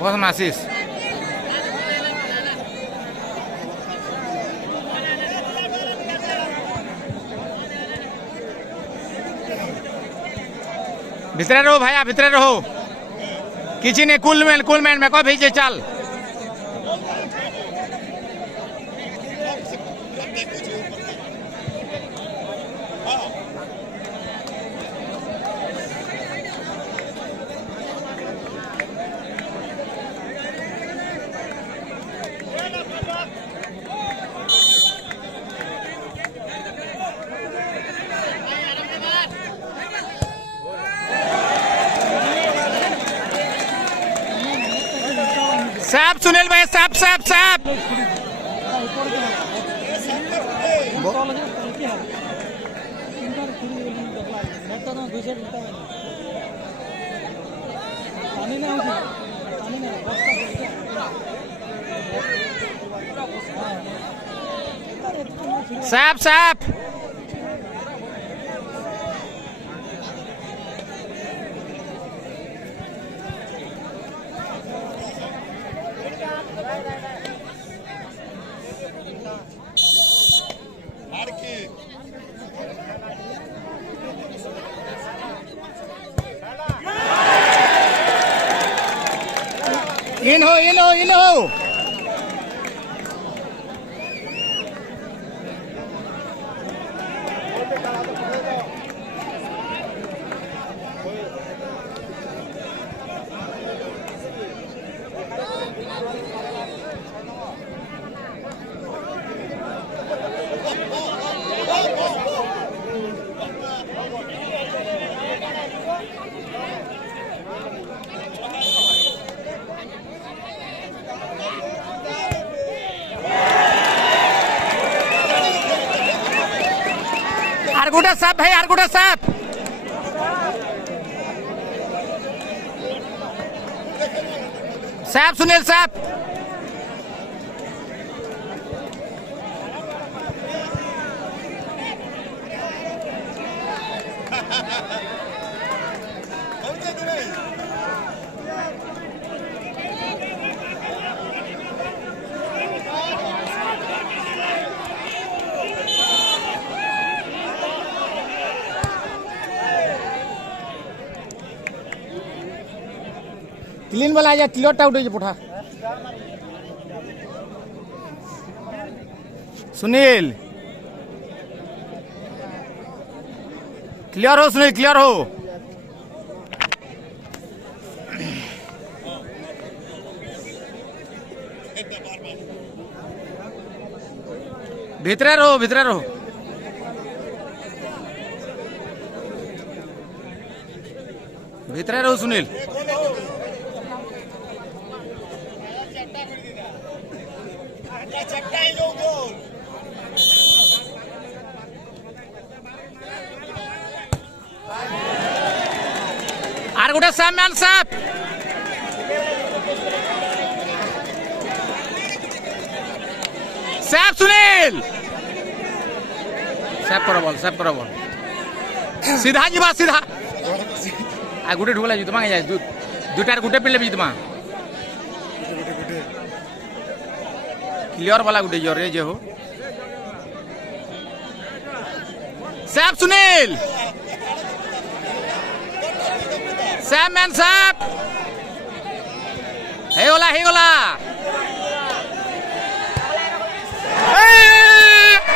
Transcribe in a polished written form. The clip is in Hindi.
बहुत आशीष भितरे रहो भाया भितरे रहो किसी ने कुल मैन में को भेजे चल साहब सुनील भाई साहब साहब इन हो आरगुडा साहब भाई आरगुडा साहब सुनील साहब क्लीन वाला आ जा क्लियर आउट हो पुठा सुनील क्लियर हो सुनील क्लियर हो भीतरे रहो सुनील आरगुडा साहब सुनील साहब करो बोल सीधा जीवा सीधा आ गुटे ढोला जी तुम्हारे जाए दुटार गुटे पिले भी तुम क्लियर वाला गुटे जोर रे जे हो साहब सुनील साहब हे गोला